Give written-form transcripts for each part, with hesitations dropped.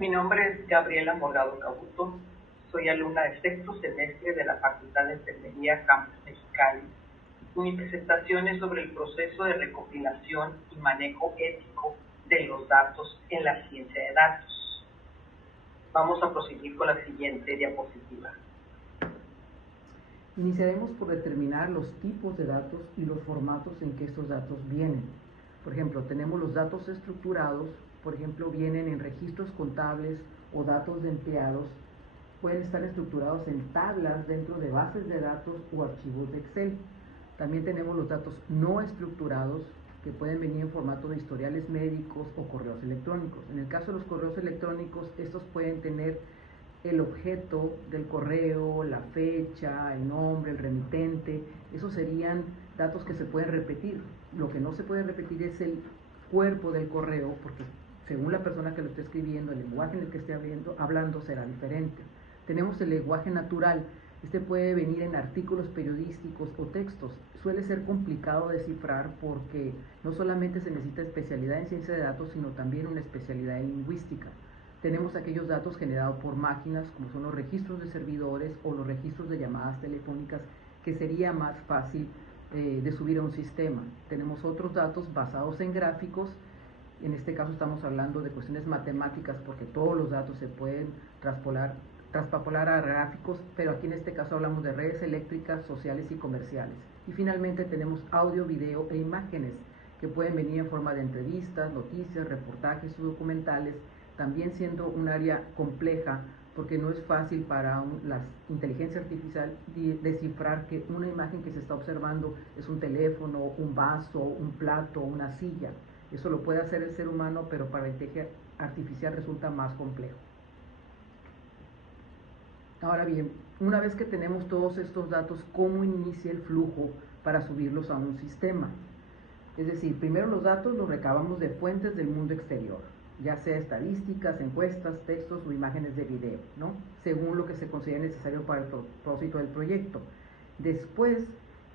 Mi nombre es Gabriela Morgado Cabuto, soy alumna de sexto semestre de la Facultad de Enfermería Campus Mexicali. Mi presentación es sobre el proceso de recopilación y manejo ético de los datos en la ciencia de datos. Vamos a proseguir con la siguiente diapositiva. Iniciaremos por determinar los tipos de datos y los formatos en que estos datos vienen. Por ejemplo, tenemos los datos estructurados, por ejemplo, vienen en registros contables o datos de empleados, pueden estar estructurados en tablas dentro de bases de datos o archivos de Excel. También tenemos los datos no estructurados, que pueden venir en formato de historiales médicos o correos electrónicos. En el caso de los correos electrónicos, estos pueden tener el objeto del correo, la fecha, el nombre, el remitente. Esos serían datos que se pueden repetir. Lo que no se puede repetir es el cuerpo del correo, porque según la persona que lo esté escribiendo, el lenguaje en el que esté hablando será diferente. Tenemos el lenguaje natural. Este puede venir en artículos periodísticos o textos. Suele ser complicado de descifrar porque no solamente se necesita especialidad en ciencia de datos, sino también una especialidad en lingüística. Tenemos aquellos datos generados por máquinas, como son los registros de servidores o los registros de llamadas telefónicas, que sería más fácil de subir a un sistema. Tenemos otros datos basados en gráficos. En este caso estamos hablando de cuestiones matemáticas porque todos los datos se pueden traspolar a gráficos, pero aquí en este caso hablamos de redes eléctricas, sociales y comerciales. Y finalmente tenemos audio, video e imágenes que pueden venir en forma de entrevistas, noticias, reportajes o documentales, también siendo un área compleja porque no es fácil para la inteligencia artificial descifrar que una imagen que se está observando es un teléfono, un vaso, un plato, una silla. Eso lo puede hacer el ser humano, pero para la inteligencia artificial resulta más complejo. Ahora bien, una vez que tenemos todos estos datos, ¿cómo inicia el flujo para subirlos a un sistema? Es decir, primero los datos los recabamos de fuentes del mundo exterior, ya sea estadísticas, encuestas, textos o imágenes de video, ¿no? Según lo que se considere necesario para el propósito del proyecto. Después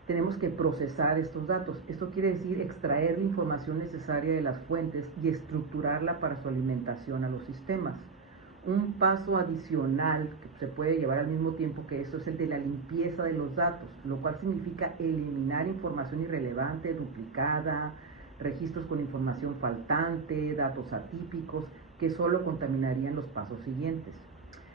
tenemos que procesar estos datos. Esto quiere decir extraer la información necesaria de las fuentes y estructurarla para su alimentación a los sistemas. Un paso adicional que se puede llevar al mismo tiempo que esto es el de la limpieza de los datos, lo cual significa eliminar información irrelevante, duplicada, registros con información faltante, datos atípicos, que solo contaminarían los pasos siguientes.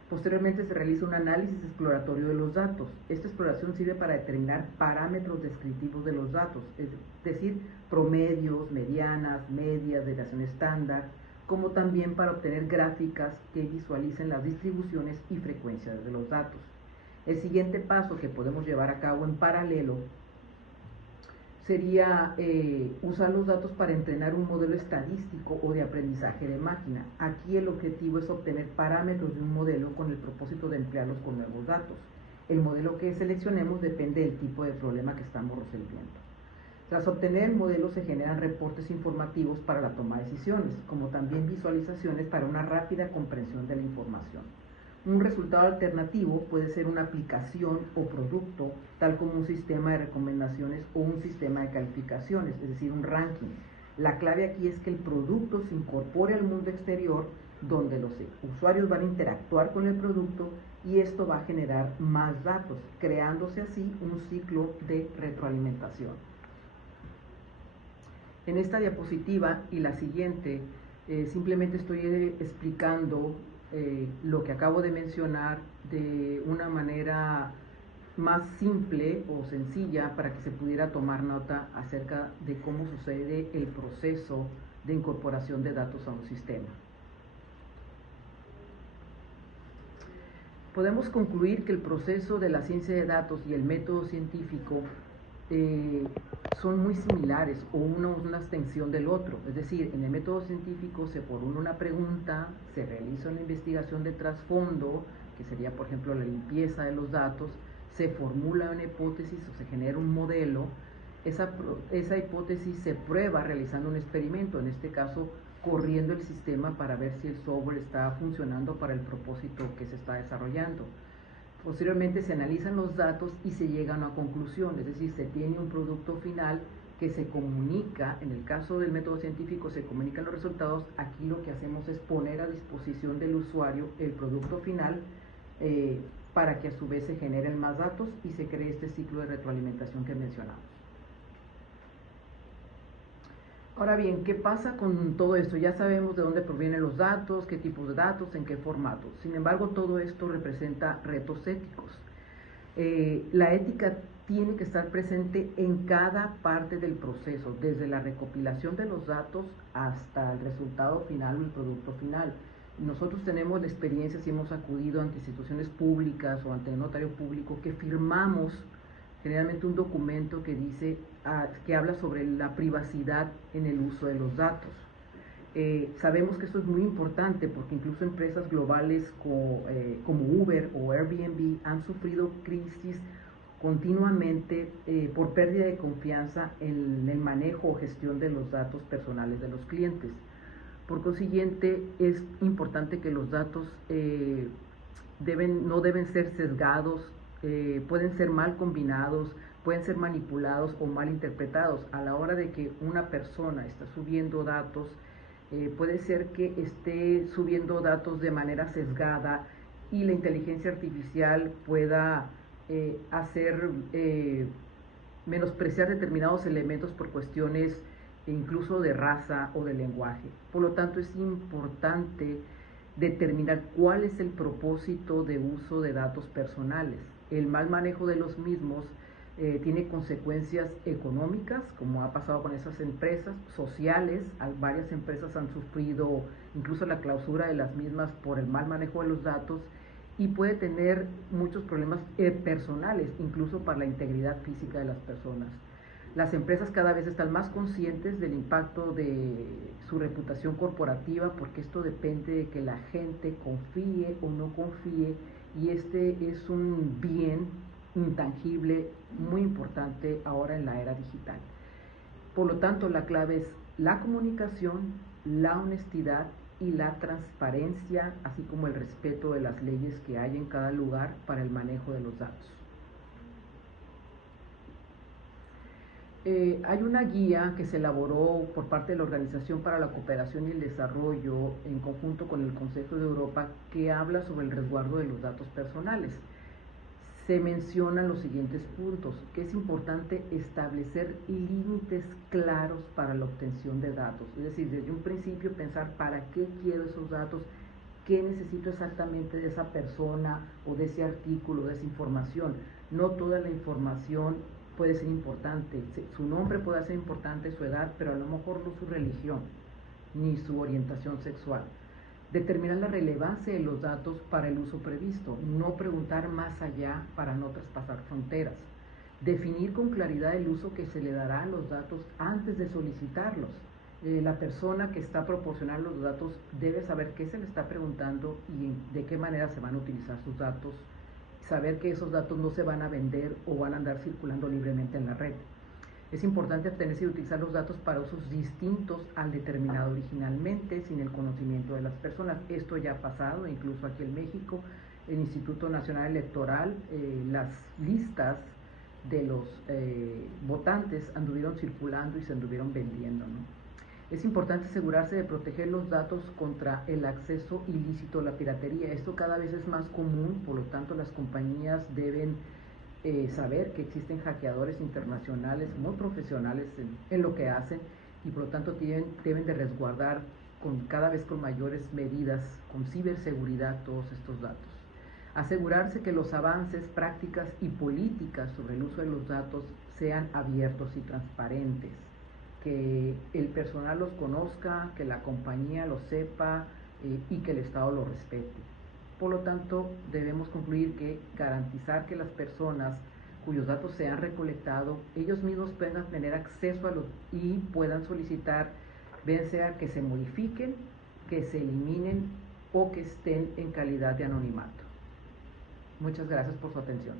Posteriormente se realiza un análisis exploratorio de los datos. Esta exploración sirve para determinar parámetros descriptivos de los datos, es decir, promedios, medianas, medias, desviación estándar, como también para obtener gráficas que visualicen las distribuciones y frecuencias de los datos. El siguiente paso que podemos llevar a cabo en paralelo sería usar los datos para entrenar un modelo estadístico o de aprendizaje de máquina. Aquí el objetivo es obtener parámetros de un modelo con el propósito de emplearlos con nuevos datos. El modelo que seleccionemos depende del tipo de problema que estamos resolviendo. Tras obtener el modelo se generan reportes informativos para la toma de decisiones, como también visualizaciones para una rápida comprensión de la información. Un resultado alternativo puede ser una aplicación o producto, tal como un sistema de recomendaciones o un sistema de calificaciones, es decir, un ranking. La clave aquí es que el producto se incorpore al mundo exterior, donde los usuarios van a interactuar con el producto y esto va a generar más datos, creándose así un ciclo de retroalimentación. En esta diapositiva y la siguiente, simplemente estoy explicando lo que acabo de mencionar de una manera más simple o sencilla para que se pudiera tomar nota acerca de cómo sucede el proceso de incorporación de datos a un sistema. Podemos concluir que el proceso de la ciencia de datos y el método científico son muy similares o uno es una extensión del otro. Es decir, en el método científico se formula una pregunta, se realiza una investigación de trasfondo, que sería por ejemplo la limpieza de los datos, se formula una hipótesis o se genera un modelo, esa hipótesis se prueba realizando un experimento, en este caso corriendo el sistema para ver si el software está funcionando para el propósito que se está desarrollando. Posteriormente se analizan los datos y se llega a una conclusión, es decir, se tiene un producto final que se comunica, en el caso del método científico se comunican los resultados, aquí lo que hacemos es poner a disposición del usuario el producto final para que a su vez se generen más datos y se cree este ciclo de retroalimentación que mencionamos. Ahora bien, ¿qué pasa con todo esto? Ya sabemos de dónde provienen los datos, qué tipos de datos, en qué formato. Sin embargo, todo esto representa retos éticos. La ética tiene que estar presente en cada parte del proceso, desde la recopilación de los datos hasta el resultado final o el producto final. Nosotros tenemos la experiencia, si hemos acudido ante instituciones públicas o ante el notario público, que firmamos generalmente un documento que dice, que habla sobre la privacidad en el uso de los datos. Sabemos que esto es muy importante porque incluso empresas globales como Uber o Airbnb han sufrido crisis continuamente por pérdida de confianza en el manejo o gestión de los datos personales de los clientes. Por consiguiente, es importante que los datos no deben ser sesgados, pueden ser mal combinados, pueden ser manipulados o mal interpretados. A la hora de que una persona está subiendo datos, puede ser que esté subiendo datos de manera sesgada y la inteligencia artificial pueda menospreciar determinados elementos por cuestiones incluso de raza o de lenguaje. Por lo tanto, es importante determinar cuál es el propósito de uso de datos personales. El mal manejo de los mismos tiene consecuencias económicas, como ha pasado con esas empresas, sociales. Varias empresas han sufrido incluso la clausura de las mismas por el mal manejo de los datos, y puede tener muchos problemas personales, incluso para la integridad física de las personas. Las empresas cada vez están más conscientes del impacto de su reputación corporativa, porque esto depende de que la gente confíe o no confíe, y este es un bien intangible muy importante ahora en la era digital. Por lo tanto, la clave es la comunicación, la honestidad y la transparencia, así como el respeto de las leyes que hay en cada lugar para el manejo de los datos. Hay una guía que se elaboró por parte de la Organización para la Cooperación y el Desarrollo en conjunto con el Consejo de Europa, que habla sobre el resguardo de los datos personales. Se mencionan los siguientes puntos: que es importante establecer límites claros para la obtención de datos, es decir, desde un principio pensar para qué quiero esos datos, qué necesito exactamente de esa persona o de ese artículo, de esa información. No toda la información puede ser importante, su nombre puede ser importante, su edad, pero a lo mejor no su religión ni su orientación sexual. Determinar la relevancia de los datos para el uso previsto, no preguntar más allá para no traspasar fronteras. Definir con claridad el uso que se le dará a los datos antes de solicitarlos. La persona que está proporcionando los datos debe saber qué se le está preguntando y de qué manera se van a utilizar sus datos, saber que esos datos no se van a vender o van a andar circulando libremente en la red. Es importante abstenerse de utilizar los datos para usos distintos al determinado originalmente, sin el conocimiento de las personas. Esto ya ha pasado, incluso aquí en México, el Instituto Nacional Electoral, las listas de los votantes anduvieron circulando y se anduvieron vendiendo, ¿no? Es importante asegurarse de proteger los datos contra el acceso ilícito a la piratería. Esto cada vez es más común, por lo tanto las compañías deben saber que existen hackeadores internacionales muy profesionales en lo que hacen, y por lo tanto deben de resguardar cada vez con mayores medidas, con ciberseguridad, todos estos datos. Asegurarse que los avances, prácticas y políticas sobre el uso de los datos sean abiertos y transparentes, que el personal los conozca, que la compañía lo sepa y que el Estado lo respete. Por lo tanto, debemos concluir que garantizar que las personas cuyos datos se han recolectado, ellos mismos puedan tener acceso a los y puedan solicitar, bien sea que se modifiquen, que se eliminen o que estén en calidad de anonimato. Muchas gracias por su atención.